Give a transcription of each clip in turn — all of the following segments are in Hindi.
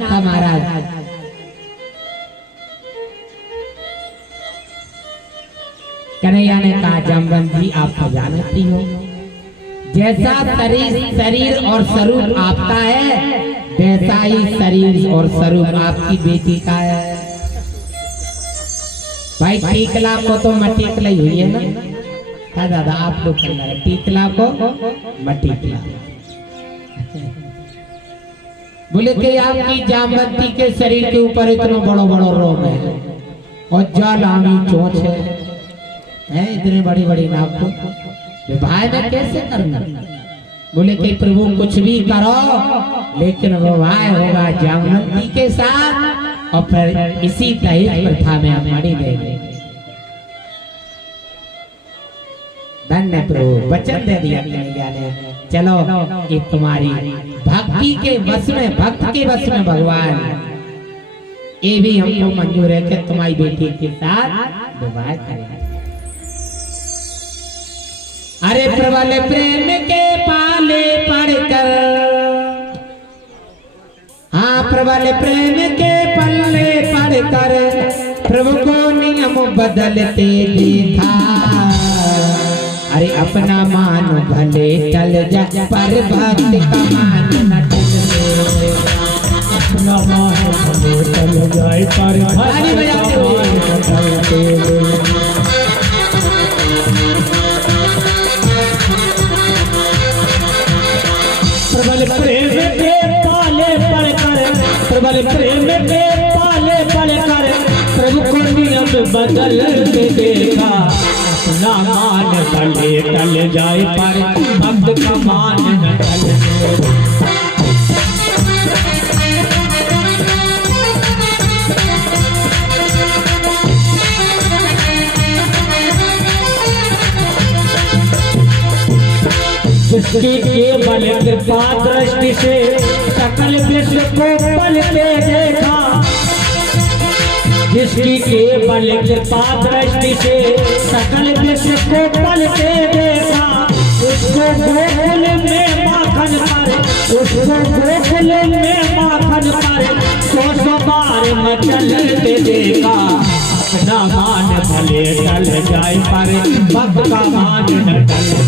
था महाराज। कन्हैया ने कहा जामवंत जी आप तो जानती हो जैसा शरीर और स्वरूप आपका है वैसा ही शरीर और स्वरूप आपकी बेटी का है। भाई टीकला को तो मटीकला ही हुई है ना, क्या दादा आप लोग कर रहे टीकला को मटीकला। बोले कि आपकी जामवंती के शरीर के ऊपर इतना बड़ा बड़ा रोग है और जलामी चोंच है इतने बड़ी बड़ी नाक को विवाह में कैसे करना। बोले कि प्रभु कुछ भी करो लेकिन विवाह होगा जामवंती के साथ और फिर इसी दहेज प्रथा में हम मणि देंगे। धन्य प्रभु वचन दे दिया कन्हैया ने, चलो ये तुम्हारी भक्ति के वश में भक्त के वश में भगवान ये भी हमको मंजूर है कि तुम्हारी बेटी के साथ विवाह करें। अरे प्रबल प्रेम के पाले पढ़कर, हाँ प्रबल प्रेम के पल्ले पढ़कर प्रभु को नियम बदलते देखा। अरे अपना मान भले टल जा पर भक्त का मान न टले, अपना मान भले टल जाए पर भक्त का मान न टले। प्रबल प्रेम के पाले पढ़कर, प्रबल प्रेम के पाले पढ़कर प्रभु को नियम बदल के देखा। अपना मान भले टल जाए पर भक्त का मान न टले। जिसकी केवल कृपा दृष्टि से सकल विश्व को पलटे देखा, जिसकी केवल कृपा दृष्टि से सकल विश्व को पलटे देखा। उसको गोकुल में माखन पर, उसको गोकुल में माखन पर 100 बार मचलते देखा। अपना मान भले टल जाए पर भक्त का मान न टले।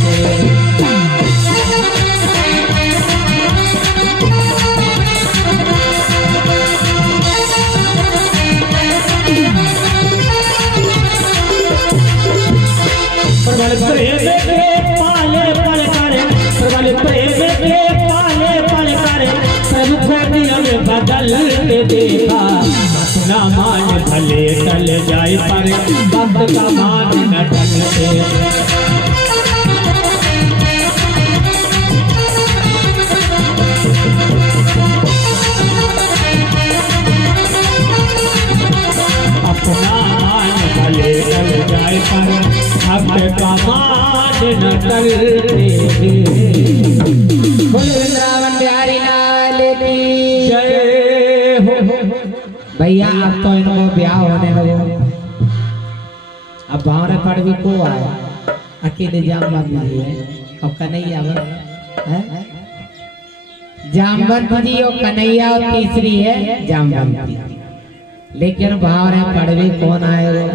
प्रबल प्रेम के पाले पढ़कर, प्रबल प्रेम के पाले पढ़कर प्रभु को नियम बदल के देखा। अपना मान भले टल जाए पर भक्त का मान न टले। अपना मान भले टल जाए पर भक्त का मान न टलते। वृंदावन बिहारी लाल की जय हो। भैया अब तो इनको ब्याह होने लगो। अब भावने पड़ भी को आया अकेले जामवंत जी है और कन्हैया है। जामवंत जी और कन्हैया और तीसरी है जामवंती। लेकिन भावने पड़ भी कौन आएगा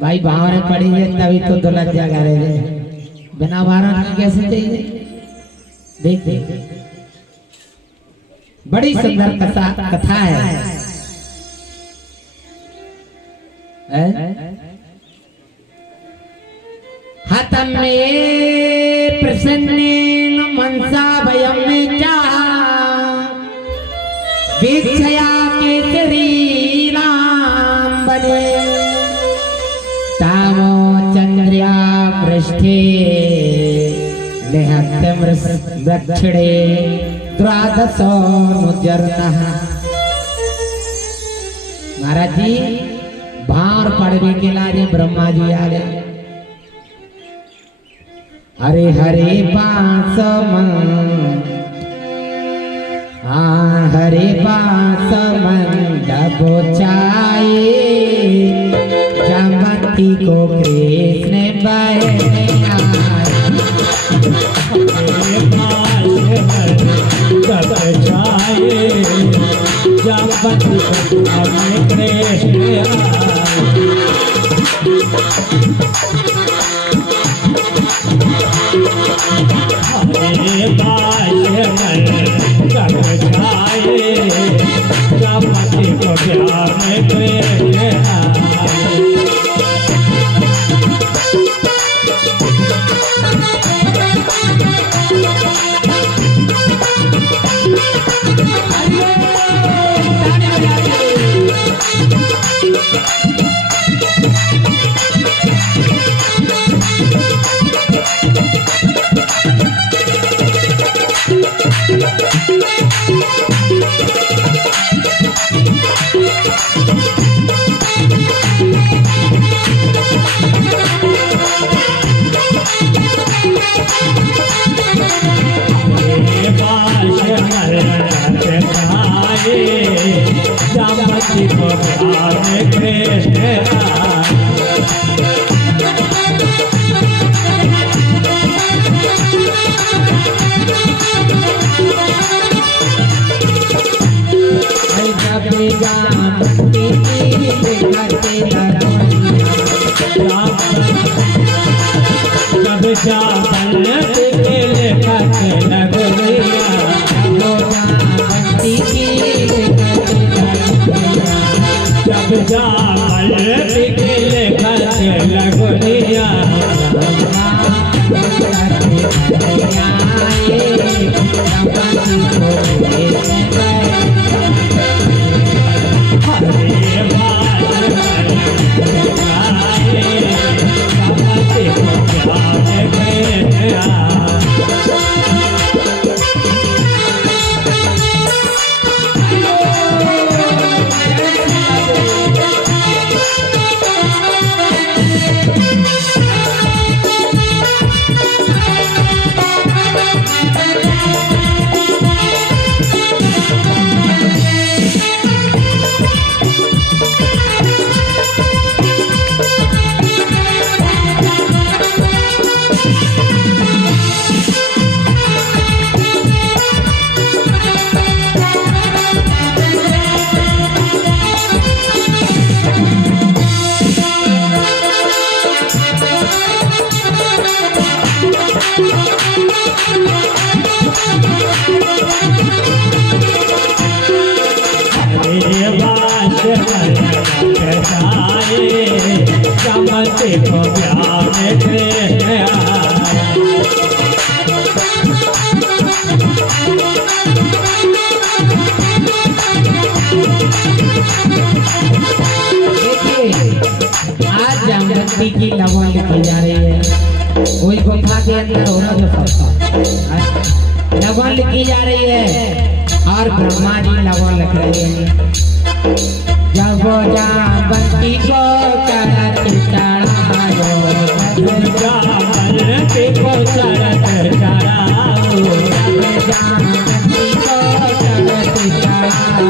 भाई। भावने पड़ी है तभी तो दुल्हन जगह रहे, बिना वारण की कैसे चाहिए। देख देख बड़ी सुंदर कथा है। हतम में प्रसन्न मनसा भयम में चाह वीक्षया केसरी राम बने। तामो चंद्रिया पृष्ठे निहत्तम दक्षिणे द्वादशो मुजर्नः। महाराज जी भार पड़ने के लाजे ब्रह्मा जी आ गए। हरे हरे बांस हाँ हरे बांस मंडप चाए जामवंती को कृष्ण बहने आए। जाए जापति को प्यार में हरे बाह्य मन कब जाए जापति को प्यार में जापति को प्यार में कृष्ण जब जापन के लेखक लगोया जब जापन के लेखक लगोया जापति को प्यार में कृष्ण आज जामवंती की लवन लिखी जा रही है। कोई गुफा के अंदर होना जो सकता लवन लिखी जा रही है और ब्रह्मा जी लवन लिख रहे हैं। जब जामवंती को चढ़त चढ़ाओ जामवंती को चढ़त चढ़ाओ जामवंती को चढ़त चढ़ाओ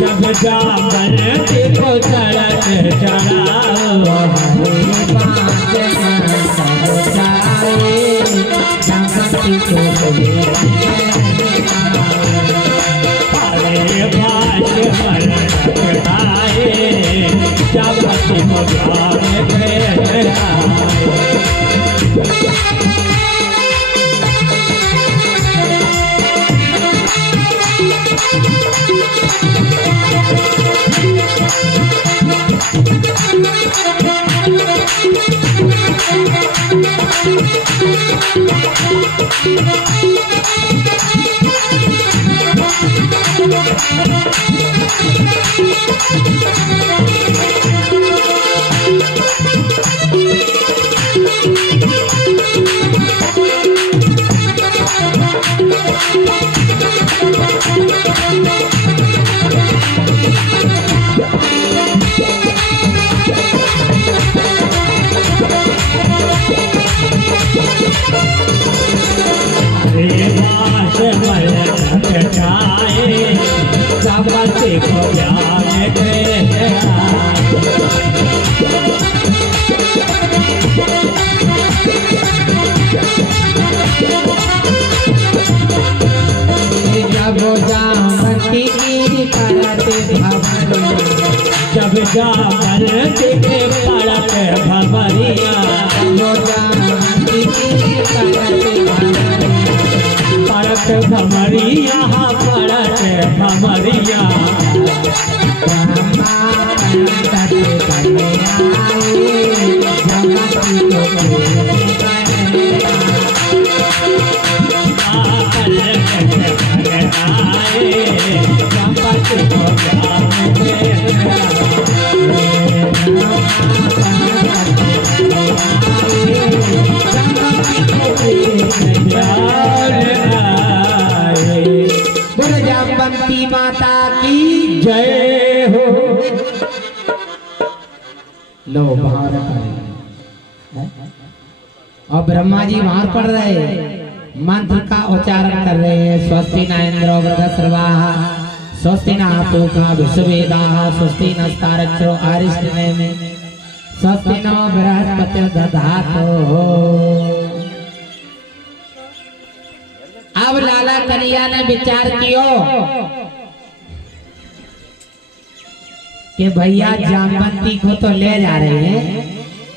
जब जामवंती को चढ़त चढ़ाओ हरे बात जामवंती को हरे भाष्य मन चढ़ाए जापति को प्यार में कृष्ण जापति को प्यार में कृष्ण जब जामवंती की करते भवरिया जब जामवंती के पड़ते भवरिया जो जामवंती की करते भवरिया पड़ते भवरिया पड़ते भवरिया ब्रह्मा पंडित बने आए जामवंती को जामवंती माता की जय हो। लो बाहर और ब्रह्मा जी बाहर पढ़ रहे मंत्र का उच्चारण कर रहे हैं। स्वस्ति न इंद्रो वृद्धस्रवाः स्वस्ति न पूषा विश्ववेदाः स्वस्ति नस्तारक्षो अरिष्टनेमि स्वस्ति नो बृहस्पतिर्दधातु। अब लाला कन्हैया ने विचार कियो कि भैया जामवंती को तो ले जा रहे हैं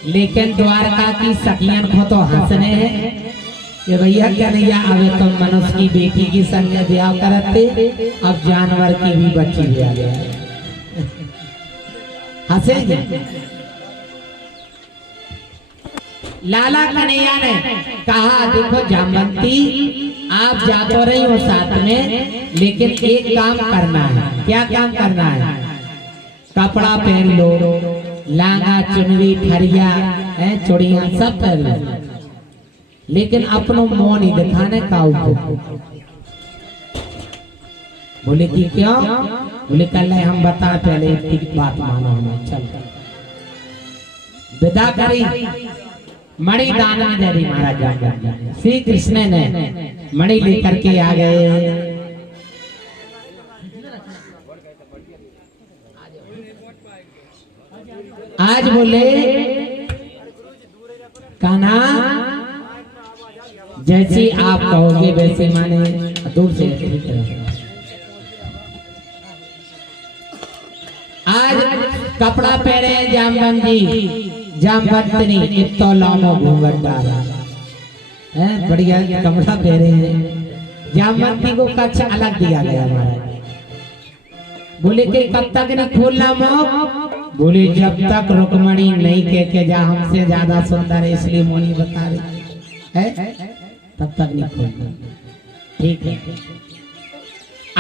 लेकिन द्वारका की सखियन को तो हंसने हैं कि भैया कन्हैया अबे तो मनुष्य की बेटी की संग ब्याह करते अब जानवर की भी बच्ची भी आ गया हंसेंगे। लाला कन्हैया ने कहा देखो जामवंती आप जा तो रही हो साथ में लेकिन एक काम करना है। क्या काम करना है? कपड़ा पहन लो, लांगा चुनरी फरिया चूड़िया सब पहन लो लेकिन अपनो मुंह नहीं दिखाने का। बोले कि क्यों? बोले कल हम बता पहले एक बात मानो हमें। चल विदा करी मणि दान में दे दी महाराज जामवंती। श्री कृष्ण ने मणि लेकर के आ गए। आज बोले कान्हा जैसी आप कहोगे वैसे माने दूर से आज कपड़ा पहने जामवंती इतो लालो घूंघट डाला है बढ़िया कपड़ा पहने हैं। जामवंती को कच्छ अलग दिया गया महाराज। बोले कि कब तक नहीं खोलना मुंह? बोले जब तक रुक्मणी नहीं कहते जा हमसे ज्यादा सुंदर है इसलिए मोनी बता रही है तब तक नहीं खोलना। ठीक है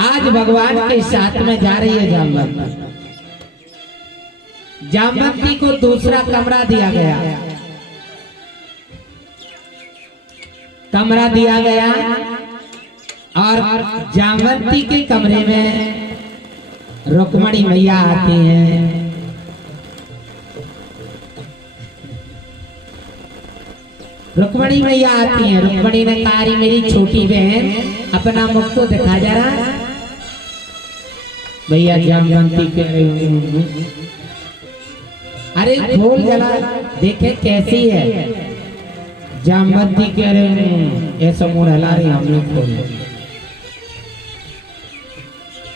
आज भगवान के साथ में जा रही है जामवंती। जामवंती को दूसरा कमरा दिया गया। कमरा दिया गया और जामवंती के कमरे में रुक्मणी मैया आती हैं। रुक्मणी मैया आती हैं। रुक्मणी ने कहा मेरी छोटी बहन अपना मुख तो दिखा जरा। भैया जामवंती के अरे खोल जरा देखे कैसी है। जामवंती कह रहे ऐसा मुंह हिला रही हमने खोल।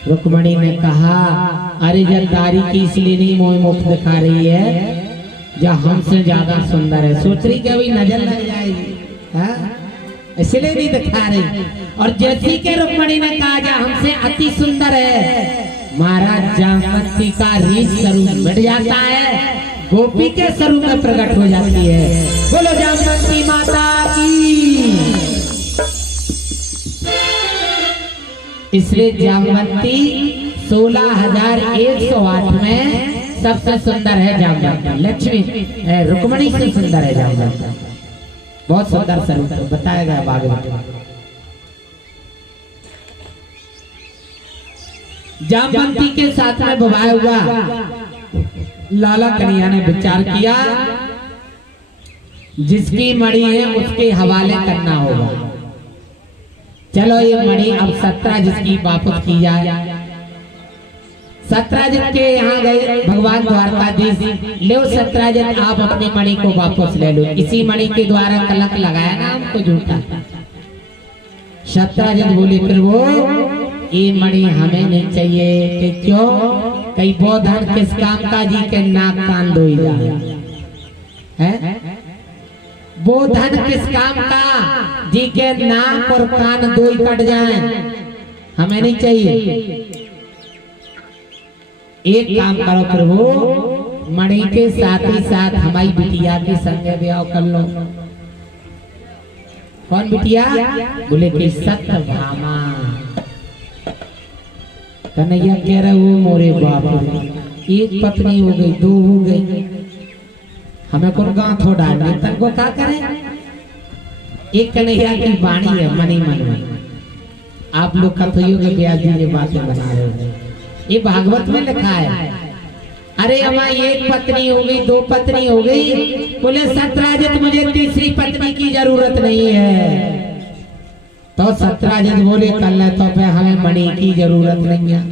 रुक्मणी ने कहा अरे जलदारी की इसलिए नहीं मोह मुख दिखा रही है जो हमसे ज्यादा सुंदर है। सोच रही कि अभी नजर लग जाएगी इसलिए नहीं दिखा रही। और जैसी के रुक्मणी ने कहा जो हमसे अति सुंदर है महाराज जामवंती का रीत स्वरूप मिट जाता है, गोपी के स्वरूप में प्रकट हो जाती है। बोलो जामवंती माता की। इसलिए जामवंती 16,108 में सबसे सुंदर है जामवंती। लक्ष्मी रुक्मणी से सुंदर है जामवंती। बहुत सुंदर स्वरूप बताया गया भागवत में। जामवंती के साथ में विवाह हुआ। लाला कन्हैया ने विचार किया जिसकी मणि है उसके हवाले करना होगा। चलो ये मणि अब 17 जिसकी वापस की जाए। 17 जिनके यहाँ गए भगवान द्वारकाधीश ले 17 जन आप अपनी मणि को वापस ले लो। इसी मणि के द्वारा कलंक लगाया ना हमको झूठा। 17 जन बोले फिर वो ये मणि हमें नहीं चाहिए। कि क्यों? कई वो धन किस काम का जी के नाक कान धोई जाए है? वो धन किस काम का जी के नाक और कान धोई कट जाए, हमें नहीं चाहिए। एक काम करो प्रभु, मणि के साथ ही साथ हमारी बिटिया के संग ब्याह कर लो। कौन बिटिया? बोले कि सत्यभामा। कन्हैया कह रहे वो मोरे बाप, एक पत्नी हो गई, दो हो गई, हमें कौन गांठो डालने तन को क्या करें? एक कन्हैया की वाणी है मणि मन में। आप लोग कथइयों के ब्याज जी बातें बना रहे हैं, ये भागवत में लिखा है। अरे हमारी एक पत्नी हो गई, दो पत्नी हो गई, बोले सत्राजित मुझे तीसरी पत्नी की जरूरत नहीं है। तो सत्राजित बोले कल तो पे हमें मणि की जरूरत नहीं है,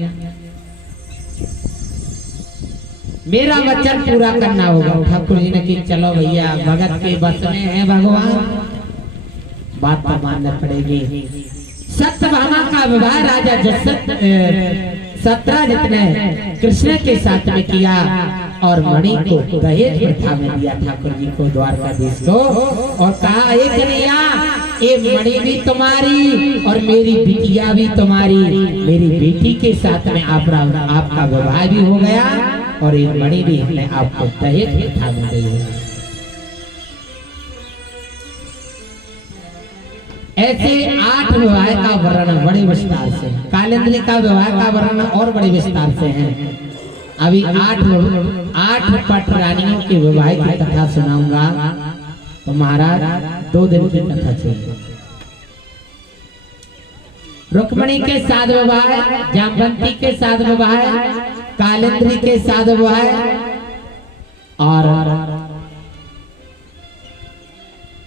मेरा वचन पूरा करना होगा। ठाकुर जी ने कि चलो भैया भगत के बस में है भगवान, बात तो मानना पड़ेगी। सत्यभामा का विवाह राजा सत्राजित ने कृष्ण के साथ में किया और मणि को दहेज प्रथा में दिया ठाकुर जी को, द्वारकाधीश को, और कहा एक कन्हैया ये मणि भी तुम्हारी और मेरी बिटिया भी तुम्हारी, मेरी बेटी के साथ में आपका विवाह भी हो गया और ये मणि भी हमने आपको दहेज प्रथा में दी है। ऐसे 8 विवाह का वर्णन बड़े विस्तार से, कालिंदी का विवाह का वर्णन और बड़े विस्तार से है। अभी 8 पट रानियों के विवाह की कथा सुनाऊंगा, तो महाराज 2 दिन की कथा चाहिए। रुक्मिणी के साथ विवाह, जामवंती के साथ विवाह, कालिंदी के साथ विवाह और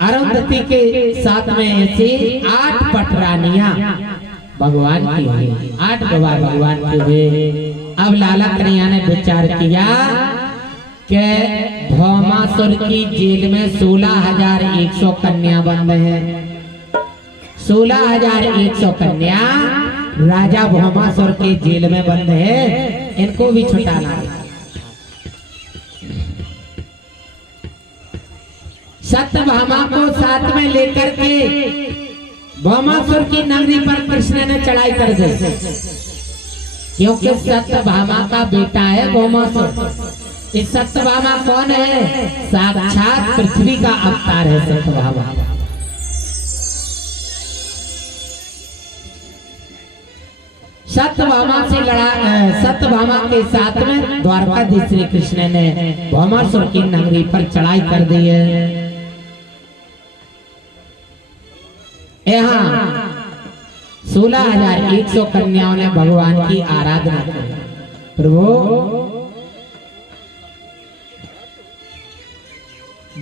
अरुंधति के साथ में ऐसे 8 पटरानियां भगवान की हुई, 8 विवाह भगवान के हुए। अब लाला कन्हैया ने विचार किया कि भौमासुर की जेल में 16,100 कन्या बंद है। 16,100 कन्या राजा भौमासुर के जेल में बंद है, इनको भी छुटाना है। सत्यभामा को साथ में लेकर के भौमासुर की नगरी पर कृष्ण ने चढ़ाई कर दी, क्योंकि सत्यभामा का बेटा है भौमासुर। इस सत्यभामा कौन है? साक्षात पृथ्वी का अवतार है सत्यभामा। सत्यभामा से सत्यभामा के साथ में द्वारकाधीश श्री कृष्ण ने भौमासुर की नगरी पर चढ़ाई कर दी है। यहाँ 16,100 कन्याओं ने भगवान की आराधना की। प्रभु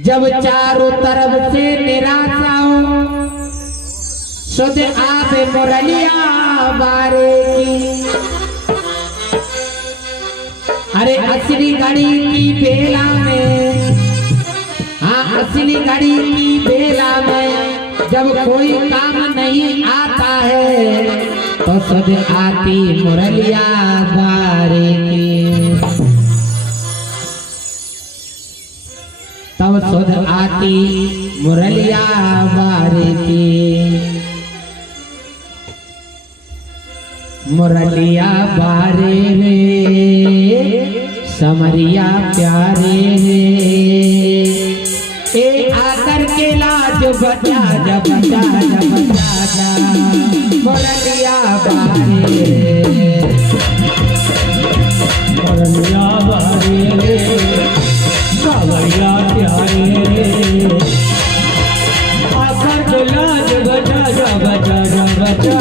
जब चारों तरफ से निराशा हो, सुध आवे मुरलिया बारे की। अरे असली घड़ी की बेला में, हाँ असली घड़ी की बेला में जब कोई काम नहीं आता है, तो सुध आती मुरलिया बारे की। तब सुध आती मुरलिया बारे की। मुरलिया बारे रे समरिया प्यारे रे, ए आकर के लाज बचा जा बचा जा बचा जा। मुरलिया बारे रे, मुरलिया बारे रे समरिया प्यारे रे, आकर के लाज बचा जा बचा जा बचा।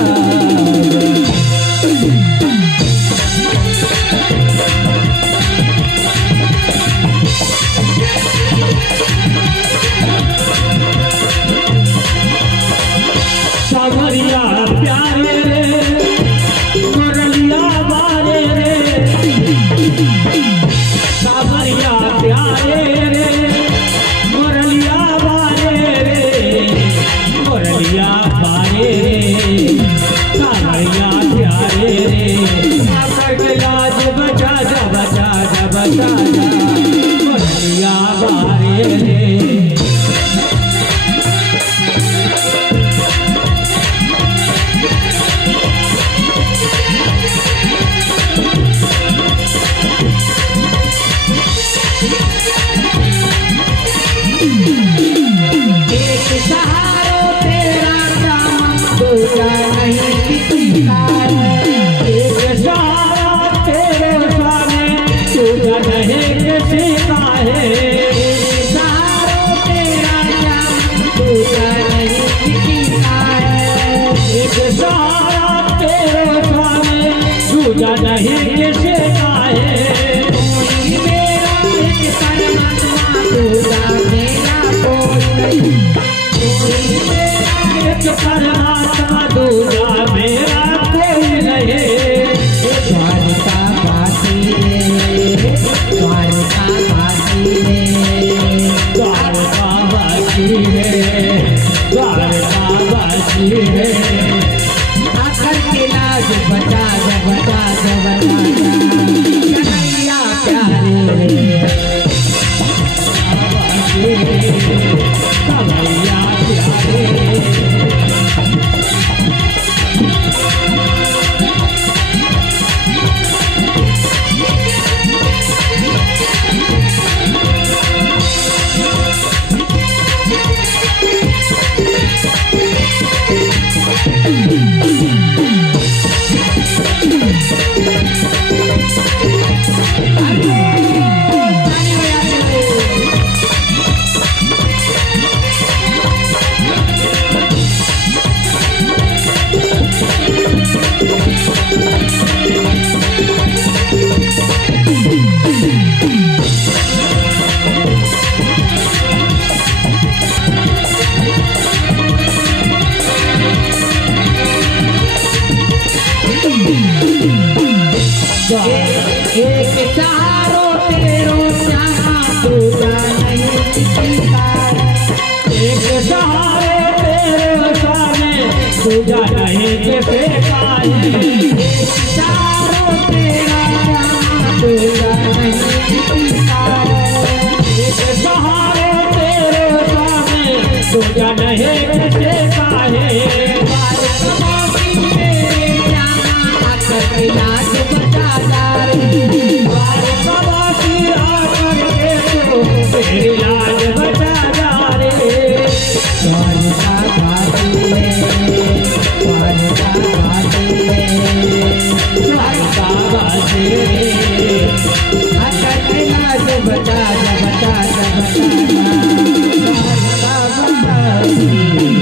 समरिया प्यारे रे मुरलिया बारे रे, नहीं किसे काहे कोई मेरा एक परमात्मा दूजा मेरा कोई नहीं। कोई मेरा एक परमात्मा दूजा मेरा कोई नहीं। द्वारका वासी रे, द्वारका वासी रे, द्वारका वासी है, द्वारका वासी है। आखिर के लाज बचा जा बचा जा बचा जा कन्हैया प्यारे रे। वासी कन्हैया प्यारे। एक चारो तेरो श्यामा दूजा नहीं किसी का। एक सहारे तेरे सामने दूजा नहीं किसे काहे। एक चारो तेरा श्यामा दूजा नहीं किसी का। एक सहारे तेरे सामने दूजा नहीं किसे काहे। लाज बचा जा रे, वासी आकर के तो तेरी लाज बचा जा रे। द्वारका वासी रे, द्वारका वासी रे, द्वारका वासी रे। आकर लाज बचा जा बचा जा बचा जा द्वारका वासी रे।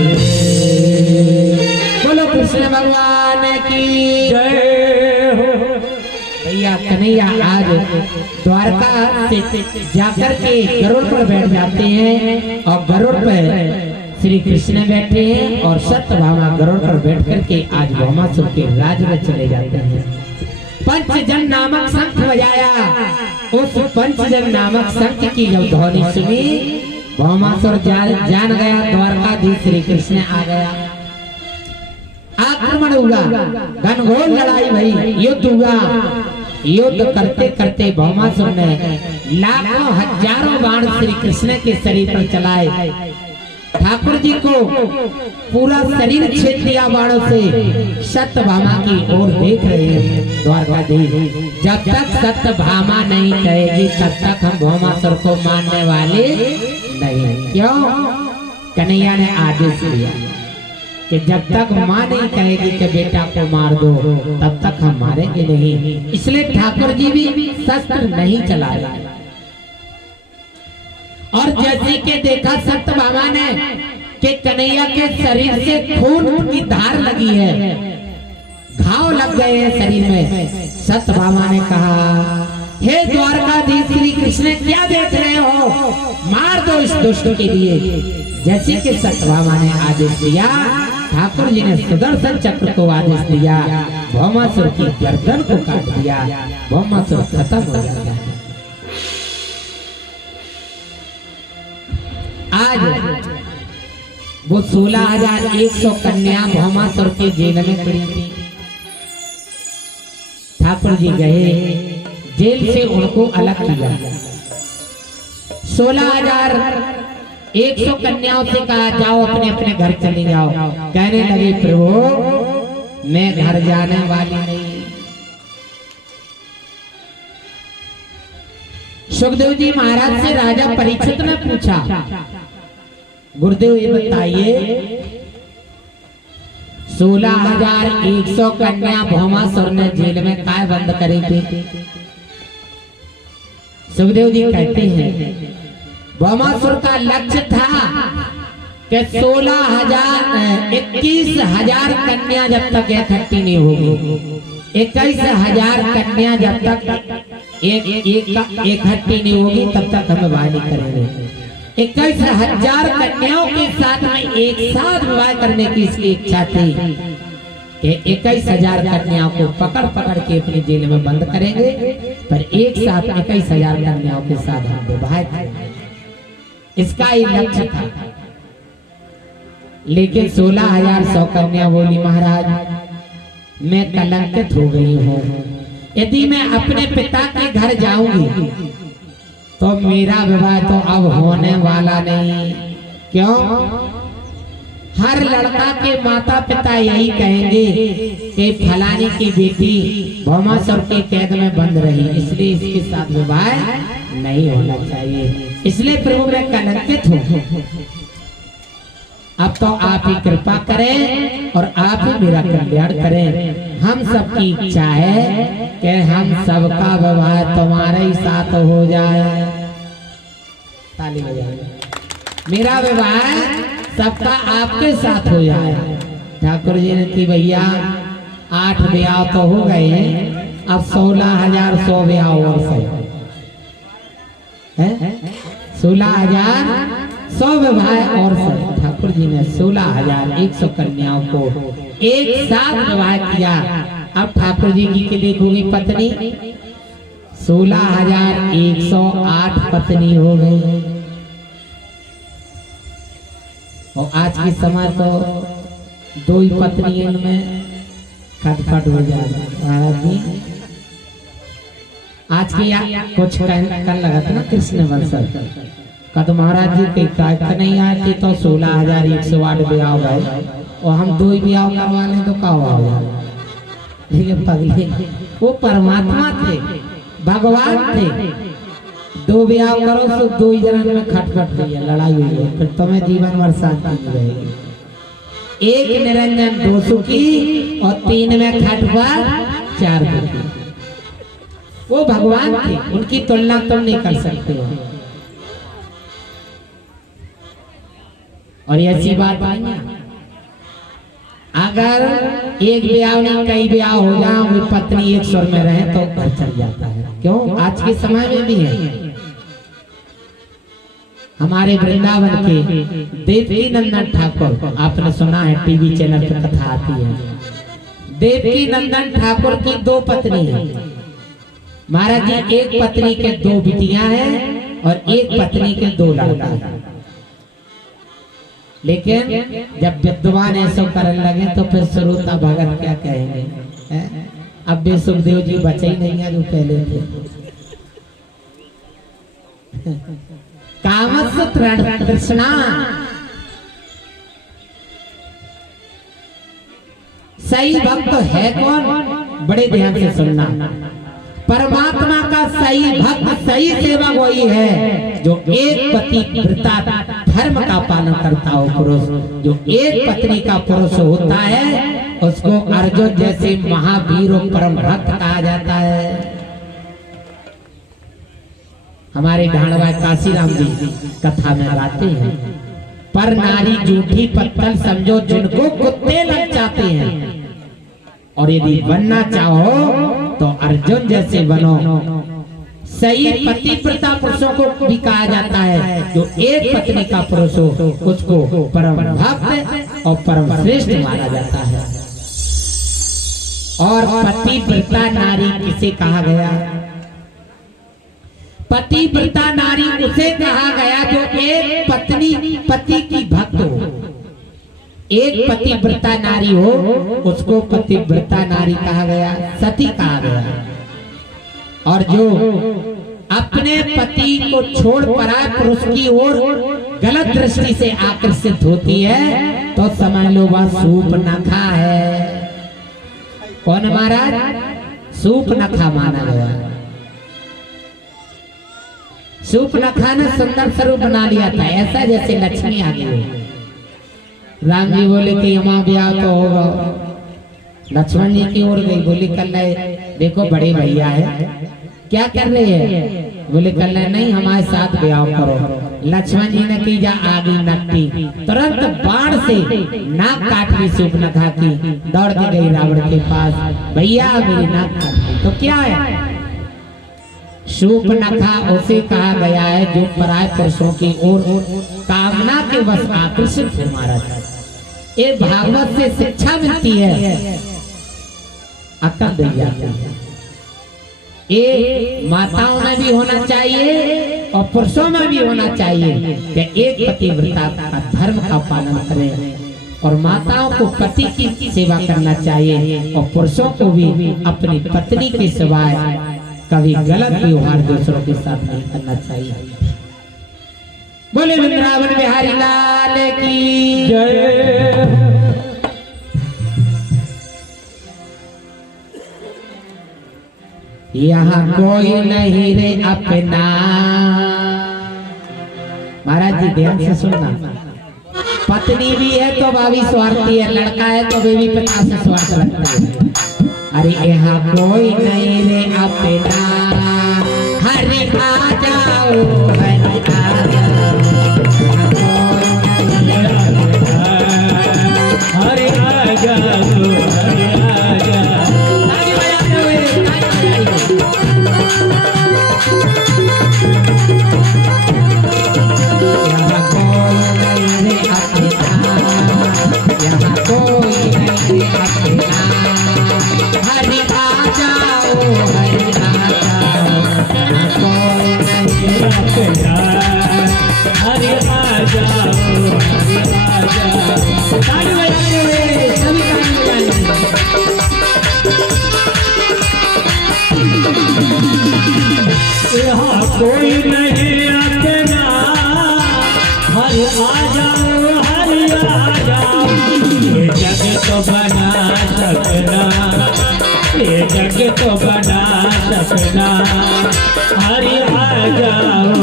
बोलो कृष्ण भगवान की जय हो। भैया कन्हैया आज द्वारका से जाकर के गरुड़ पर बैठ जाते हैं और गरुड़ पर श्री कृष्ण बैठे हैं और सत्यभामा गरुड़ पर बैठ करके आज भौमासुर के राज में चले जाते हैं। पंचजन नामक शंख बजाया, उस पंचजन नामक शंख की जब ध्वनि सुनी भौमासुर जान गया द्वारकाधीश श्री कृष्ण आ गया। आक्रमण हुआ, घनघोर लड़ाई भई, युद्ध हुआ। युद्ध करते करते भौमासुर ने लाखों हजारों बाण श्री कृष्ण के शरीर पर चलाए। ठाकुर जी को पूरा शरीर छेद दिया बाणों से। सत्यभामा की ओर देख रहे हैं द्वारकाधीश। जब तक सत्यभामा नहीं कहेगी तब तक हम भौमासुर को मारने वाले नहीं। क्यों? कन्हैया ने आदेश दिया कि जब तक माँ नहीं कहेगी कि बेटा को मार दो तब तक हम मारेंगे नहीं। इसलिए ठाकुर जी भी शस्त्र नहीं चला रहे। और जैसे कि देखा सत्यभामा ने कि कन्हैया के शरीर से खून की धार लगी है, घाव लग गए हैं शरीर में। सत्यभामा ने कहा, हे द्वारकाधीश श्री कृष्ण क्या देख रहे हो, मार दो इस दुष्ट के लिए। जैसे कि सत्यभामा ने आदेश दिया, ठाकुर जी ने सुदर्शन चक्र को आदेश दिया, भौमासुर की गर्दन को काट दिया। भौमासुर खत्म हो जाता है। आज वो 16,100 कन्या भौमासुर के जेल में पड़ी थी। ठाकुर जी गए, जेल से उनको अलग किया। 16,100 कन्याओं से कहा जाओ अपने अपने घर चले जाओ। कहने लगे प्रभु मैं घर जाने वाली नहीं। सुखदेव जी महाराज से राजा परीक्षित ने पूछा, गुरुदेव ये बताइए 16,100 कन्या भौमासुर ने जेल में काय बंद करी थी? सुखदेव जी कहते हैं भौमासुर का लक्ष्य था कि 21,000 कन्या जब तक इकट्ठी नहीं होगी 21,000 कन्या जब तक इकट्ठी नहीं होगी तब तक हम विवाह नहीं करेंगे। 21,000 कन्याओं के साथ में एक साथ विवाह करने की इसकी इच्छा थी कि 21,000 कन्याओं को पकड़ पकड़ के अपनी जेल में बंद करेंगे, पर एक साथ 21,000 कन्याओं के साथ हम विवाह करेंगे, इसका ही लक्ष्य था। लेकिन 16,100 कन्या बोली महाराज मैं कलंकित हो गई हूँ, यदि मैं अपने पिता के घर जाऊंगी तो मेरा विवाह तो अब होने वाला नहीं। क्यों? हर लड़का के माता पिता यही कहेंगे कि फलानी की बेटी भौमासुर के कैद में बंद रही, इसलिए इसके साथ विवाह नहीं होना चाहिए, इसलिए प्रभु मैं कलंकित हूँ। अब तो आप ही कृपा करें और आप ही मेरा कल्याण करें। हम सबकी इच्छा है कि हम सबका विवाह तुम्हारे ही साथ हो जाए। ताली बजाएं। मेरा विवाह सबका आपके साथ हो जाए। ठाकुर जी ने कि भैया 8 ब्याह तो हो गए, अब 16,100 ब्याह और है 16,100 विवाह और सही। ठाकुर जी ने 16,100 कन्याओं को एक साथ विवाह किया। अब ठाकुर जी की देखोगी पत्नी 16,108 पत्नी हो गई। और आज के समय तो 2 ही पत्नी में खटपट हो जाती। महाराज जी आज के कुछ कल लगा था ना कृष्ण वंशल का, तो महाराज जी के काट नहीं आती तो 16,108 ब्याह हो गए और हम 2 ही ब्याह करवा लें तो क्या हुआ? लेकिन पगले वो परमात्मा थे, भगवान थे। 2 ब्याह करो तो 2 ही जन में खटपट हुई है, लड़ाई हुई है, फिर तुम्हें जीवन भर शांति रहेगी। 1 निरंजन 2 सुखी और 3 में खटपट 4 दुखी। वो भगवान थे, उनकी तुलना तुम नहीं कर सकते हो। और ऐसी बात नहीं है, अगर एक ब्याह नहीं कई ब्याह हो जाए, वो पत्नी एक स्वर में रहे तो घर चल जाता है। क्यों? आज के समय में भी है। हमारे वृंदावन के देवकी नंदन ठाकुर, आपने सुना है टीवी चैनल पर कथा आती है। देवकी नंदन ठाकुर की 2 पत्नी है। महाराज जी एक पत्नी के 2 बिटियां हैं और एक पत्नी के 2 लड़का हैं। लेकिन जब विद्वान ऐसा करने लगे तो फिर श्रोता भगत क्या कहेंगे? अब भी सुखदेव जी बचे ही नहीं है जो पहले थे। कामस्य तृष्णा सही भक्त है कौन? बड़े ध्यान से सुनना। परमात्मा का सही भक्त, सही सेवक वही है जो एक पतिव्रता धर्म का पालन करता हो पुरुष। जो एक पत्नी का पुरुष होता है उसको अर्जुन जैसे महावीर और परम भक्त कहा जाता है। हमारे ढाणवा काशीराम जी कथा में गाते हैं, पर नारी झूठी पत्तल समझो जिनको कुत्ते लग जाते हैं, और यदि बनना चाहो तो अर्जुन जैसे बनो। सही पतिव्रता पुरुषों को भी कहा जाता है, जो एक पत्नी का पुरुष हो उसको परम भक्त और परम श्रेष्ठ माना जाता है। और पतिव्रता नारी किसे कहा गया? पतिव्रता नारी उसे कहा गया जो एक पति की भक्त हो। एक पतिव्रता नारी हो उसको पतिव्रता नारी कहा गया, सती कहा गया। और जो अपने पति को छोड़ पराये पुरुष की ओर गलत दृष्टि से आकर्षित होती है तो समझ लो वह सूर्पनखा है। कौन महाराज? सूर्पनखा माना गया। सूर्पनखा ने सुंदर स्वरूप बना लिया था, ऐसा जैसे लक्ष्मी आ गई। राम जी बोले कि यमा ब्याह तो होगा। लक्ष्मण जी की ओर गई, बोली कल देखो बड़े भैया है, क्या कर रहे हैं? बोले कल नहीं हमारे साथ ब्याह करो। लक्ष्मण जी ने की जा आगे नकटी, तुरंत बाण से नाक काट ली शूर्पणखा की। दौड़ के गई रावण के पास, भैया मेरी नाक काट ली। तो क्या है, शूर्पणखा उसे कहा गया है जो पराय पुरुषों की ओर कामना के वश आकर्षित हो मारा था। ये भागवत से शिक्षा मिलती है, अकल दी जाती है। ये माताओं में भी होना चाहिए और पुरुषों में भी होना चाहिए कि एक पतिव्रता का धर्म का पालन करें और माताओं को पति की सेवा करना चाहिए और पुरुषों को भी अपनी पत्नी के सिवाय कभी गलत व्यवहार दूसरों के साथ नहीं करना चाहिए। बोले वृंदावन बिहारी लाल की जय। यहाँ कोई नहीं रे अपना, महाराज जी ध्यान से सुनना, पत्नी भी है तो भाभी स्वार्थी है, लड़का है तो बेबी पिता से स्वार्थ रखता है। अरे यहाँ कोई नहीं रे अपना, हरे आ जाओ हरे आ जाओ, हरे आ जाओ हरे आ जाओ। कोई नहीं अपना, हरि आ जाओ हरि आ जाओ। ये जग तो बना सकना, ये जग तो बना सकना, हरि आ जाओ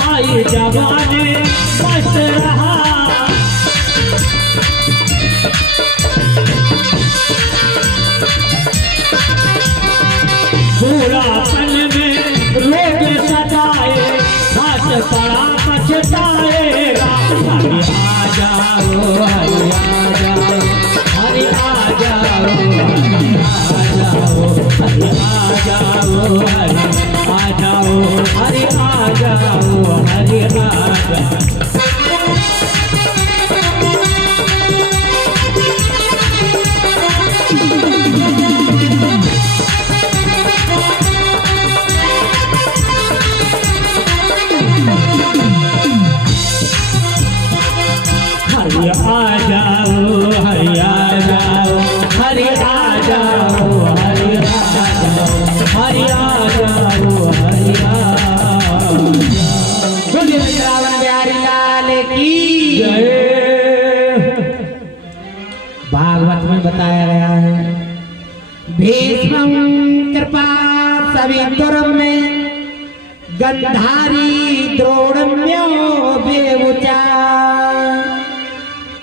हरि जवाने मस्त रहा, बुढ़ापन में रोग सताए, हाथ पड़ा पछताएगा। हरि आ जाओ हरि आ जाओ, हरि आ जाओ हरि आ जाओ, हरि आ जाओ हरि आ जाओ, हरि आ जाओ। हरि आ जाओ हरि आ जाओ, हरि आ जाओ हरि आ जाओ, हरि आ जाओ हरि आ जाओ। बोलिए वृंदावन बिहारी लाल की जय। भागवत में बताया गया है, भीष्मं कृपा सवितुरं में गंधारी द्रोणम्यो बेवुचा,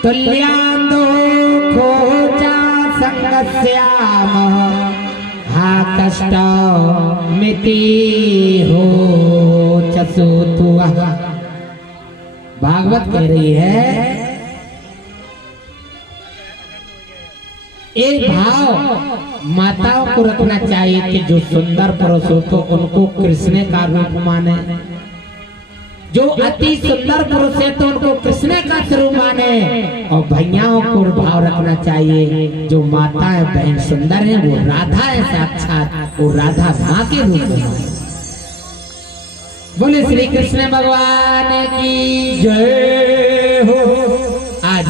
तुल्यान्दो खोचा संगस्याम, हा कष्ट मिति हो चसुतुआ। भागवत कह रही है, एक भाव माताओं को रखना चाहिए कि जो सुंदर पुरुष हो तो उनको कृष्ण का रूप माने, जो अति सुंदर पुरुष है तो उनको कृष्ण का स्वरूप माने, और भैयाओं को भाव रखना चाहिए जो माताएं बहन सुंदर है वो राधा है साक्षात, वो राधा माँ के रूप में माने। बोले श्री कृष्ण भगवान की जय हो। आज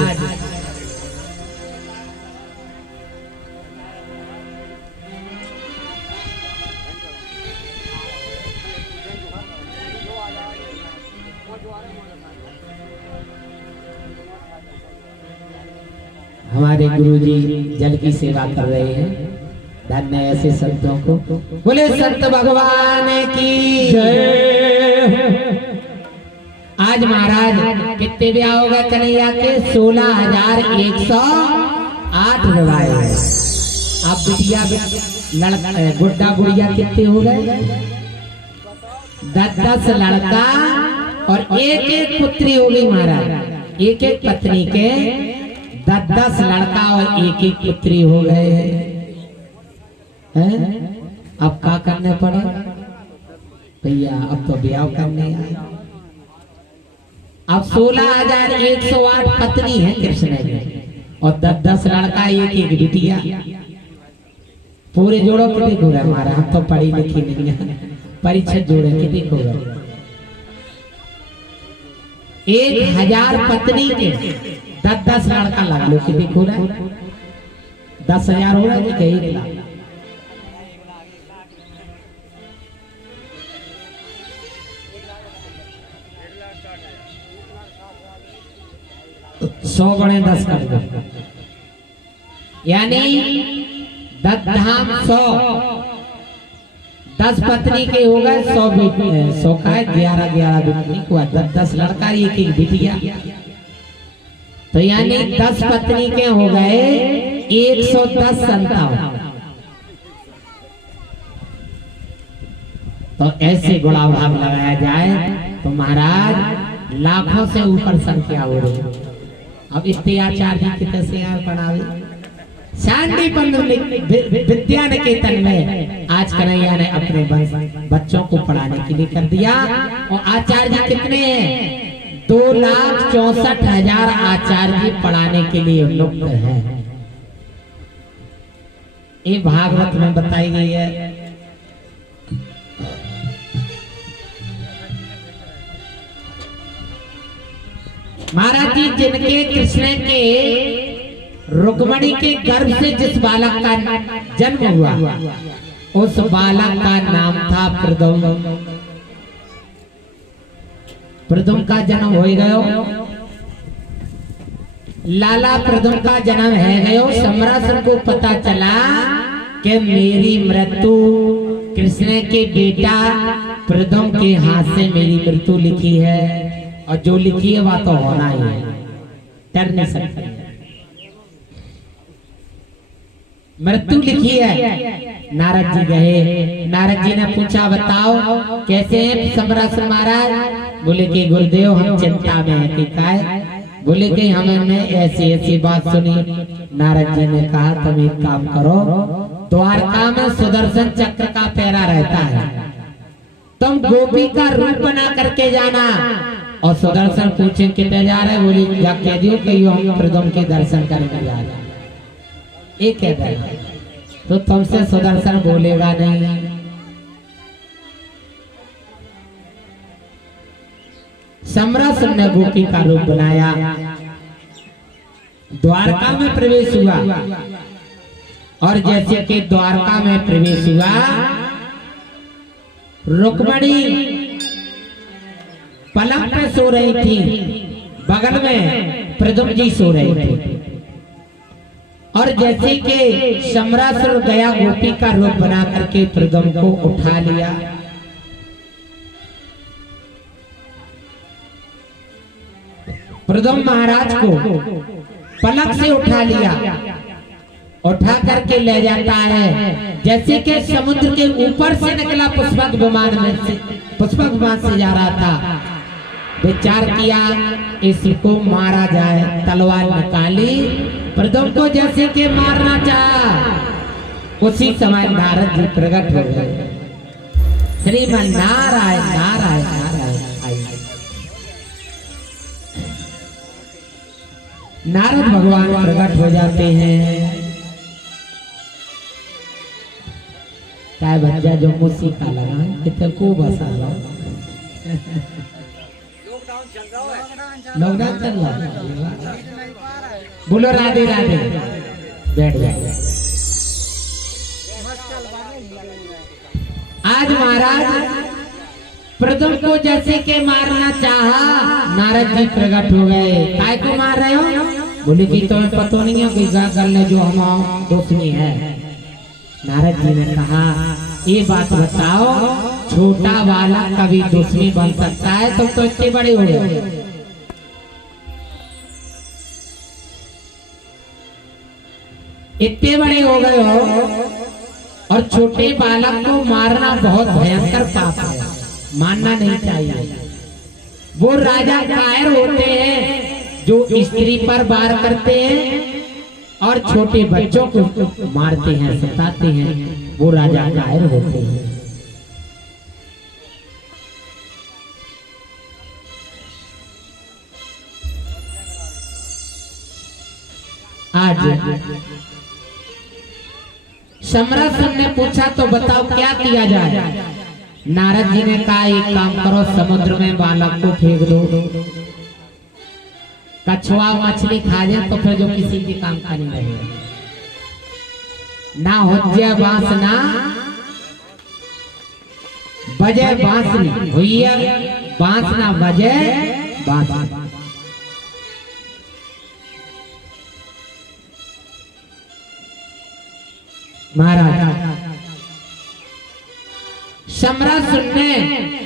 हमारे गुरुजी जल की सेवा कर रहे हैं। धन्य ऐसे संतों को। बोले संत भगवान की जय। आज महाराज कितने ब्याह होगा कन्हैया के? 16,108 विवाह। आप बिटिया लड़का गुड्डा गुड़िया कितने हो गए? 10 लड़का और एक पुत्री हो गई महाराज। एक पत्नी के 10 लड़का और एक पुत्री हो गए हैं। अब क्या करने पड़े भैया? अब तो ब्याह करने आए। अब 16,108 पत्नी है कृष्ण की और 10 लड़का एक बिटिया। पूरे जोड़ो कितने को गए हमारा? हम तो पढ़ी लिखी नहीं है, परीक्षा जोड़े कितने को गए? 1,000 पत्नी के 10 लड़का लगा लो, कितने को गए? 10,000 हो रहा है कि 1 लाख? 100 गुणे 10 कर दो, यानी 10 धाम 100। 10 पत्नी के हो गए 100 बेटी, 100 का 11 बेटी को 10 लड़का एक बिटिया। तो यानी 10 पत्नी के हो गए 110 संतान। तो ऐसे गुणा भाग लगाया जाए तो महाराज लाखों से ऊपर संख्या हो रही है। अब इतने आचार्य कितने से पढ़ावे? शांति विद्या निकेतन में आज कन्हैया ने अपने बच्चों को पढ़ाने के लिए कर दिया। और आचार्य कितने हैं? 2,64,000 आचार्य पढ़ाने के लिए उपलब्ध है। ये भागवत में बताई गई है। महाराज जी जिनके कृष्ण के रुक्मणी के गर्भ से जिस बालक का जन्म हुआ उस बालक का नाम था प्रद्युम्न। प्रद्युम्न का जन्म हो गयो, लाला प्रद्युम्न का जन्म है गयो। सम्रासुर को पता चला कि मेरी मृत्यु कृष्ण के बेटा प्रद्युम्न के हाथ से मेरी मृत्यु लिखी है और जो लिखी है वह तो होना ही है, डर नहीं सकते। मृत्यु लिखी है। नारद जी गए, नारद जी ने पूछा बताओ कैसे हैं सम्रासुर महाराज? बोले कि गुरुदेव हम चिंता में हैं। कि है? बोले कि हमने ऐसी ऐसी बात सुनी। नारद जी ने कहा तुम एक काम करो, द्वारका में सुदर्शन चक्र का पैरा रहता है, तुम गोपी का रूप बना करके जाना और सुदर्शन पूछे कितने जा रहे? बोले जा कह दियो कि हम प्रद्युम्न के दर्शन करने जा रहे हैं। एक कहता है तो तुमसे सुदर्शन बोलेगा नहीं। सम्रासुर ने गोपी का रूप बनाया, द्वारका में प्रवेश हुआ और जैसे कि द्वारका में प्रवेश हुआ रुक्मणी पलंग पे सो रही थी, बगल में प्रद्युम्न जी सो रहे थे। और जैसे कि सम्रासुर गया गोपी का रूप बना करके प्रद्युम्न को उठा लिया। प्रद्युम्न महाराज को पलक से उठा लिया, उठा करके ले जाता है जैसे कि समुद्र के ऊपर से निकला पुष्पक विमान में से, पुष्पक विमान से जा रहा था। विचार किया इसको मारा जाए, तलवार निकाली, प्रद्युम्न को जैसे कि मारना चाहा। उसी समय नारद जी प्रकट हो गए। श्रीमन नारायण नारायण नारायण। नारद भगवान प्रकट हो जाते हैं। काय भज्जा जो मुसीका लगा कितने को बसा लो। लॉकडाउन चल रहा है। बोलो राधे राधे। बैठ जाए। आज महाराज प्रद्युम्न को जैसे के मारना चाहा, नारद जी प्रकट हो गए। काय को मार रहे हो? बोले कि तुम्हें पता नहीं है कि गल ने जो हम दोषनी है। नारद जी ने कहा ये बात बताओ, छोटा वाला कभी दुश्मनी बन सकता है? तुम तो इतने बड़े हो गए, इतने बड़े हो गए हो, और छोटे बालक को मारना बहुत भयंकर पाप है, मानना नहीं चाहिए। वो राजा कायर होते हैं जो स्त्री पर वार करते हैं और छोटे बच्चों को मारते हैं, सताते हैं, वो राजा कायर होते हैं। आज सम्राट ने पूछा तो बताओ क्या किया जाए? नारद जी ने कहा एक काम करो, समुद्र में बालक को फेंक दो, कछुआ मछली खा जाए तो फिर जो किसी के काम का नहीं रहेगा। ना होज्या बांस ना बजे बांसुरी, हुईया बांस ना बजे बांसुरी। महाराज सम्राट ने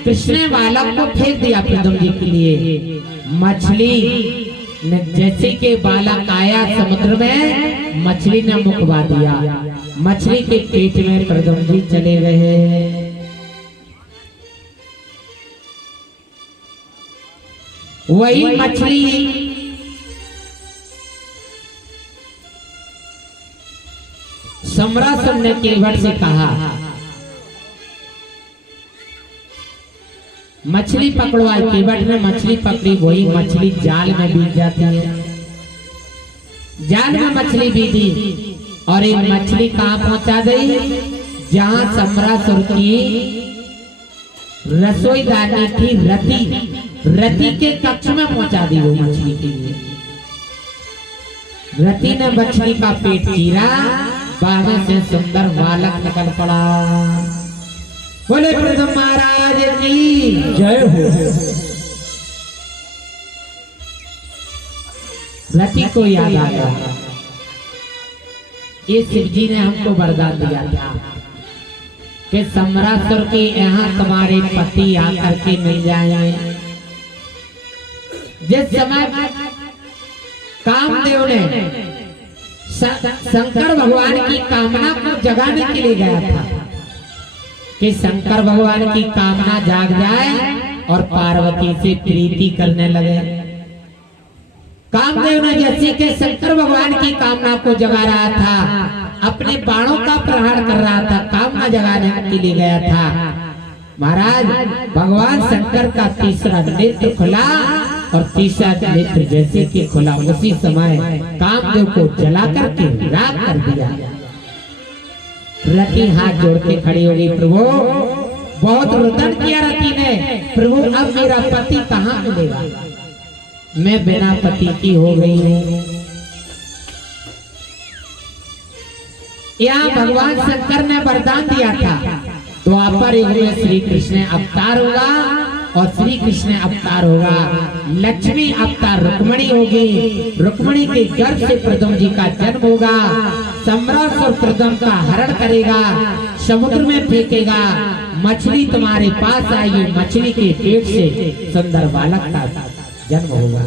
कृष्ण बालक को फेंक दिया प्रद्युम्न जी के लिए। मछली ने जैसे के बालक आया समुद्र में, मछली ने मुकवा दिया, मछली के पेट में प्रद्युम्न जी चले गए। वही मछली सम्राट ने केवट से कहा मछली पकड़वाई। केवट ने मछली पकड़ी, वही मछली जाल में बीत जाती है। जाल में मछली बीती और एक मछली कहां पहुंचा गई? जहां सम्रासुर की रसोईदानी थी रति, रति के कक्ष में पहुंचा दी वो मछली के लिए। रति ने मछली का पेट चीरा, बाहर से सुंदर बालक निकल पड़ा। बोले प्रद्युम्न महाराज की जय हो। रति को याद आ गया, ये शिव जी ने हमको वरदान दिया था कि सम्रासुर के यहाँ तुम्हारे पति आकर के मिल जाए। जिस समय कामदेव ने शंकर भगवान की कामना को जगाने के लिए गया था कि शंकर भगवान की कामना जाग जाए और पार्वती से प्रीति करने लगे। कामदेव ने जैसे कि शंकर भगवान की कामना को जगा रहा था, अपने बाणों का प्रहार कर रहा था, कामना जगाने के लिए गया था। महाराज भगवान शंकर का तीसरा नेत्र खुला और तीसरा नेत्र जैसे कि खुला, उसी समय कामदेव को जला करके राख कर दिया। रति हाथ जोड़ के खड़ी हो गई, प्रभु बहुत रुदन किया रति ने, प्रभु अब मेरा पति कहाँ मिलेगा? मैं बिना पति की हो गई हूँ। यहाँ भगवान शंकर ने वरदान दिया था, द्वापर युग में श्री कृष्ण अवतार होगा और श्री कृष्ण अवतार होगा, लक्ष्मी अवतार रुक्मणी होगी, रुक्मणी के गर्भ से प्रद्युम्न जी का जन्म होगा, सम्राट और प्रद्युम्न का हरण करेगा, समुद्र में फेंकेगा, मछली तुम्हारे पास आएगी, मछली के पेट से सुंदर बालक का जन्म होगा।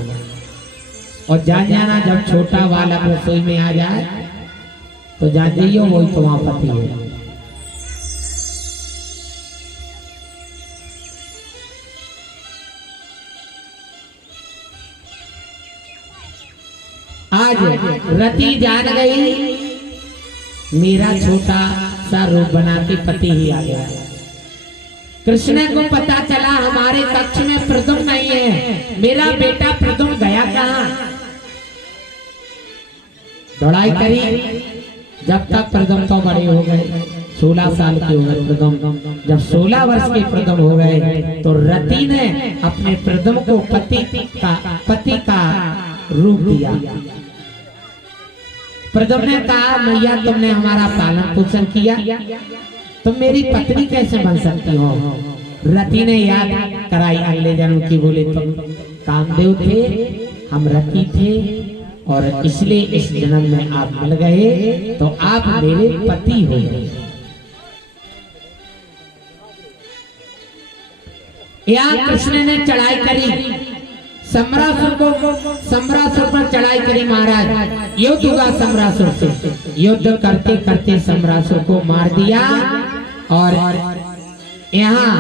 और जान जाना जब छोटा बालक रसोई में आ जाए तो जान जाइयो वही तुम्हारा पति है। आज रति जान गई, मेरा छोटा सा रूप बना के पति ही आ गया। कृष्ण को पता चला हमारे कक्ष में प्रद्युम्न नहीं है, मेरा बेटा प्रद्युम्न गया कहाँ? दौड़ाई करी, जब तक प्रद्युम्न तो बड़े हो गए, 16 साल के हो गए प्रद्युम्न। जब 16 वर्ष के प्रद्युम्न हो गए तो रति ने अपने प्रद्युम्न को पति का रूप दिया। प्रद्युम्न ने कहा मैया तुमने हमारा पालन पोषण किया, तुम मेरी पत्नी कैसे बन सकती हो? रति ने याद कराई अगले जन्म की, बोले तुम कामदेव थे, हम रति थे, और इसलिए इस जन्म में आप मिल गए तो आप मेरे पति हो गए। यहाँ कृष्ण ने चढ़ाई करी सम्रासुर पर चढ़ाई करी महाराज, युद्ध हुआ सम्रासुर से। युद्ध करते करते सम्रासुर को मार दिया और यहाँ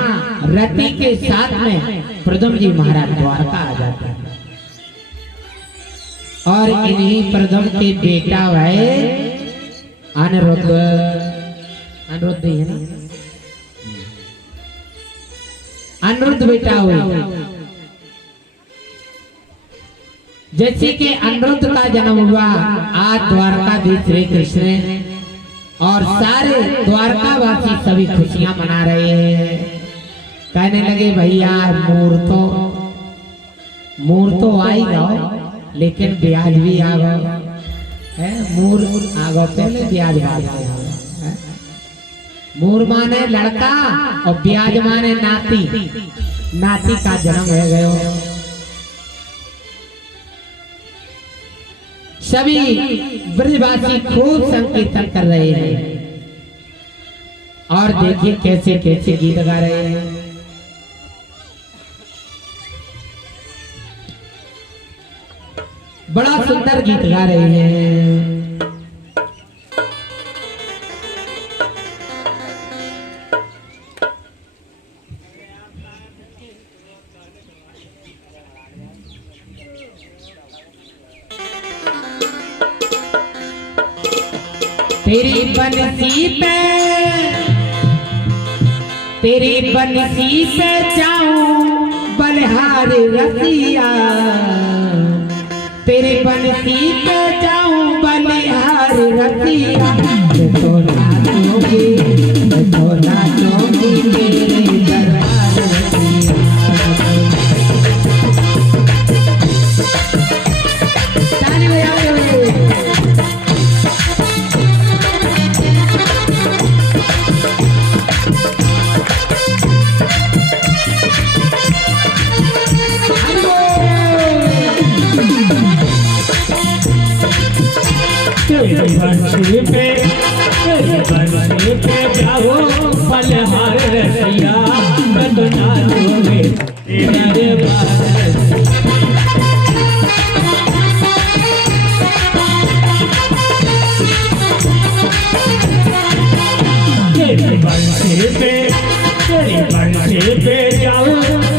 रति के साथ में प्रद्युम्न जी महाराज द्वारका आ जाते हैं। और इन्हीं प्रद्युम्न के बेटा है अनिरुद्ध, अनिरुद्ध है ना, अनिरुद्ध बेटा हुए। जैसे कि अनिरुद्ध का जन्म हुआ, आज द्वारकाधीश श्री कृष्ण और सारे द्वारकावासी सभी खुशियां मना रहे हैं। कहने लगे भैया मोर तो आई गो, लेकिन ब्याज भी आ गो है। मोर आ गो पहले, ब्याज बाद में। मोर माने लड़का और ब्याज माने नाती, नाती का जन्म हो गयो। सभी ब्रजवासी खूब संकीर्तन कर रहे हैं और देखिए कैसे कैसे गीत गा रहे हैं। बड़ा सुंदर गीत गा रहे हैं। तेरी बंसी पे जाऊं बलिहार रसिया, तेरी बंसी पे जाऊं बलिहार रसिया। मैं तो नाचूंगी तेरे दरबार रसिया। ताली बजाओ। बंसी पे जाओ बलिहार रसिया, मैं तो नाचूंगी तेरे दरबार तेरी बंसी पे जाओ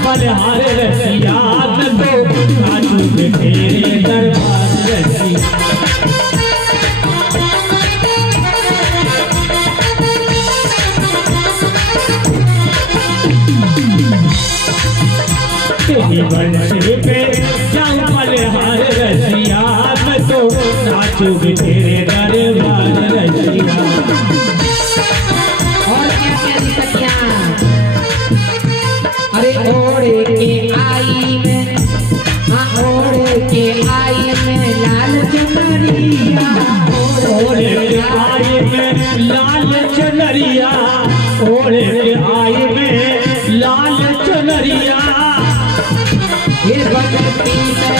बलिहार रसिया, मैं तो नाचूंगी तेरे दरबार रसिया। तेरी बंसी पे जाऊं बलिहार रसिया, मैं तो नाचूंगी तेरे दरबार रसिया। और क्या क्या सखियां, अरे ओढ़े के आई में, हाँ ओढ़े के आई में लाल चुनरिया, ओढ़े के आई में लाल चुनरिया, ओढ़े के आई में लाल चुनरिया। ये बनती पे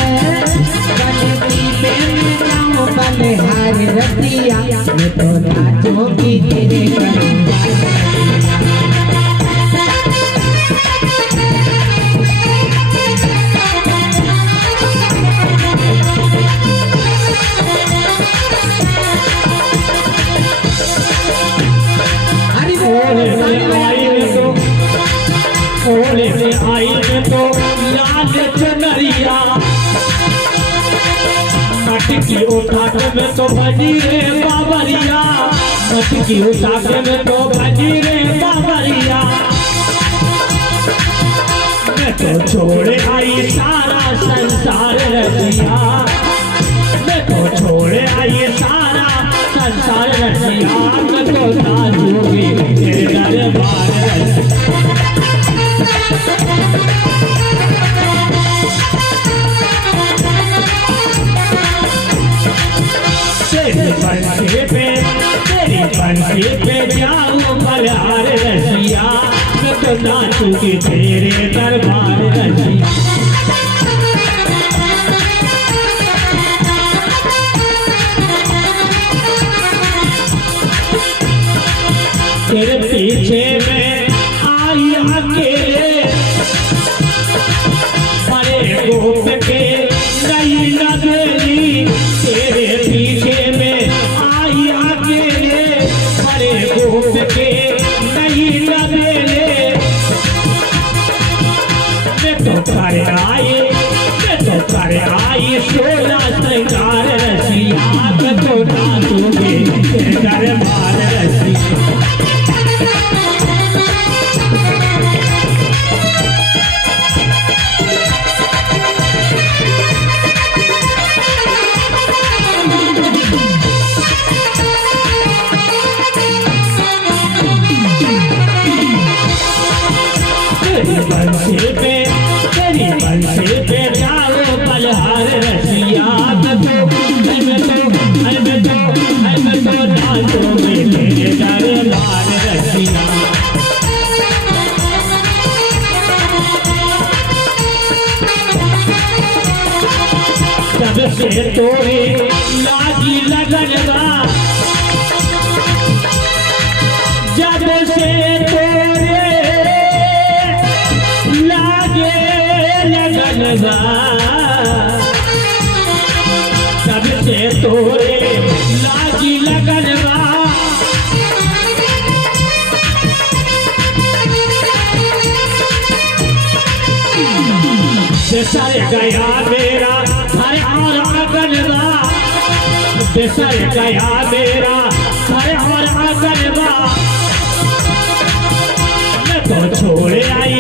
मैं जाऊं बलिहार रसिया, मैं तो नाचूंगी तेरे दरबार ओढ़े के आई में तो लाल चुनरिया, मटकी उठाक में तो भजी रे बाबरिया, मटकी उठाक में तो भजी रे बाबरिया। मैं तो छोड़े आई सारा संसार रसिया, मैं तो छोड़े आई सारा संसार रसिया, मैं तो नाचूंगी तेरे दरबार रसिया। तेरी बंसी पे जाऊं बलिहार रसिया, मैं तो नाचूंगी तेरे दरबार रसिया। तेरे पीछे में आई अकेले, बड़े गोप के नहीं लगेली, तेरे पीछे में आई अकेले, बड़े गोप के नहीं लगेले। मैं तो करे आई 16 श्रृंगार रसिया, मैं तो नाचूंगी दरबार रसिया। तेरी बंसी पे जाओ बलहार रसिया, मैं तो नाचूंगी तेरे दरबार रसिया। जब से तोरे लागी लगनवा, जब से तोरे लागे लगनवा, जब से तोरे लागी लगनवा, बिसर गया मेरा घर और आंगनवा, बिसर गया मेरा घर और आंगनवा। मैं तो छोड़े आई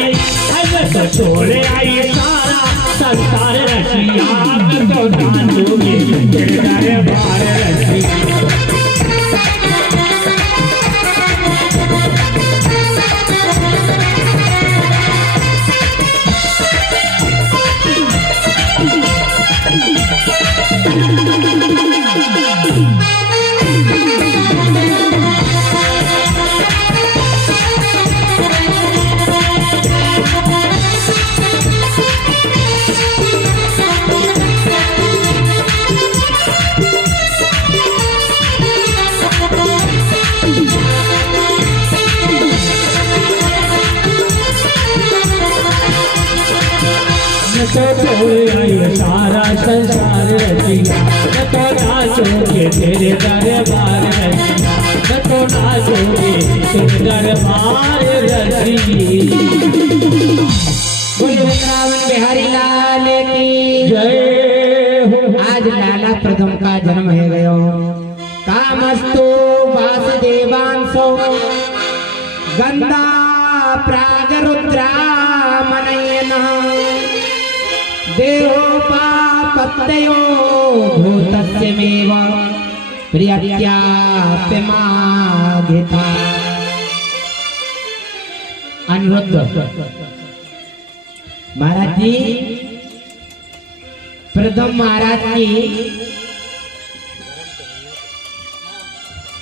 सारा संसार रसिया, मैं तो नाचूंगी तेरे दरबार रसिया। तो छोड़े आई सारा संसार रसिया, मैं तो नाचूंगी तेरे दरबार रसिया, मैं तो नाचूंगी तेरे दरबार रसिया। बोलो वृंदावन बिहारी लाल की जय हो। आज लाला प्रथम का जन्म है गयो। कामस्तु वासुदेवांशो गंधा प्रागरुद्रा मनयनः, देहोपापत्तयो भूतस्यमेव प्रियत्याप्यमागता। अनिरुद्ध महाराज जी, प्रथम महाराज की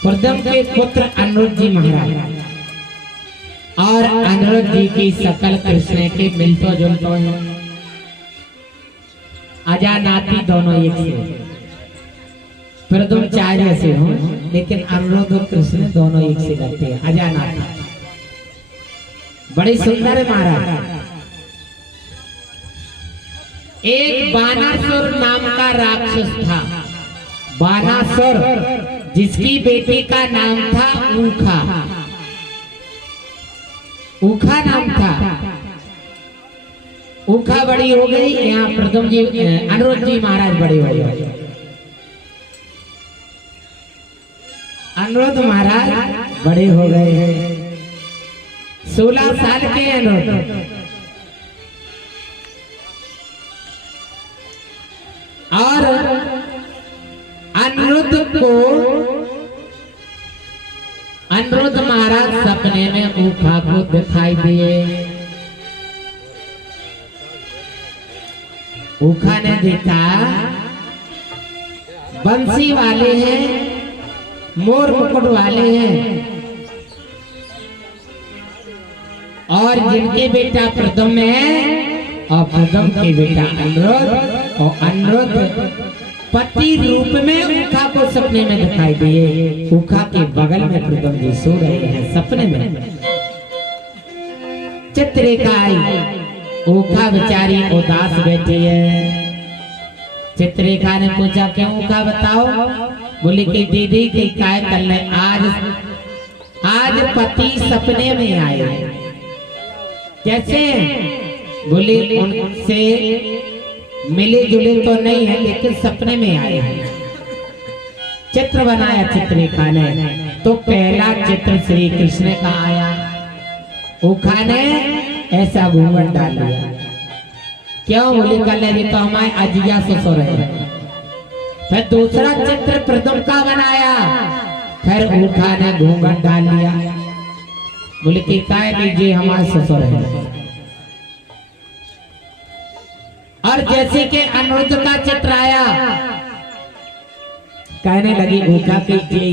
प्रथम के पुत्र अनिरुद्ध जी महाराज और अनिरुद्ध जी की सकल कृष्ण के मिलतो जुलतो है। अजानाती दोनों एक से, प्रथम चार्य से हो, लेकिन अनिरुद्ध और कृष्ण दोनों एक से करते हैं। अजानाती बड़ी सुंदर है महाराज। एक बानासुर नाम का राक्षस था। बानासुर जिसकी बेटी का नाम था ऊखा। ऊखा नाम था। ऊखा बड़ी हो गई, यहाँ प्रथम जी अनिरुद्ध जी महाराज बड़े हो गए। अनिरुद्ध महाराज बड़े हो गए हैं, 16 साल के अनिरुद्ध। और अनिरुद्ध महाराज सपने में ऊखा को दिखाई दिए। ऊखा ने देखा बंसी वाले हैं, मोर मुकुट वाले हैं, और जिनके बेटा प्रथम है और प्रथम के बेटा अनिरुद्ध, और अनिरुद्ध पति रूप में ऊखा को सपने में दिखाई दिए। ऊखा के बगल में प्रदम जी सो रहे हैं सपने में। चित्ररेखा आई, ऊखा बेचारी उदास बैठी है। चित्ररेखा ने पूछा क्यों ऊखा बताओ? बोली कि दीदी की काय कल आज पति सपने में आए। कैसे? बोली उनसे मिले जुले तो नहीं है लेकिन सपने में आए हैं। चित्र बनाया चित्ररेखा ने, तो पहला चित्र श्री कृष्ण का आया। ऊखा ने ऐसा घूंघट डाल दिया। क्यों? बोले कल ये तो हमारे अजिया ससुर है। फिर दूसरा चित्र प्रथम का बनाया। फिर ऊखा ने घूंघट डाल लिया। बोले कि काय कीजिए हमारे ससुर है। और जैसे कि अनिरुद्ध का चित्र आया, कहने लगी ऊखा की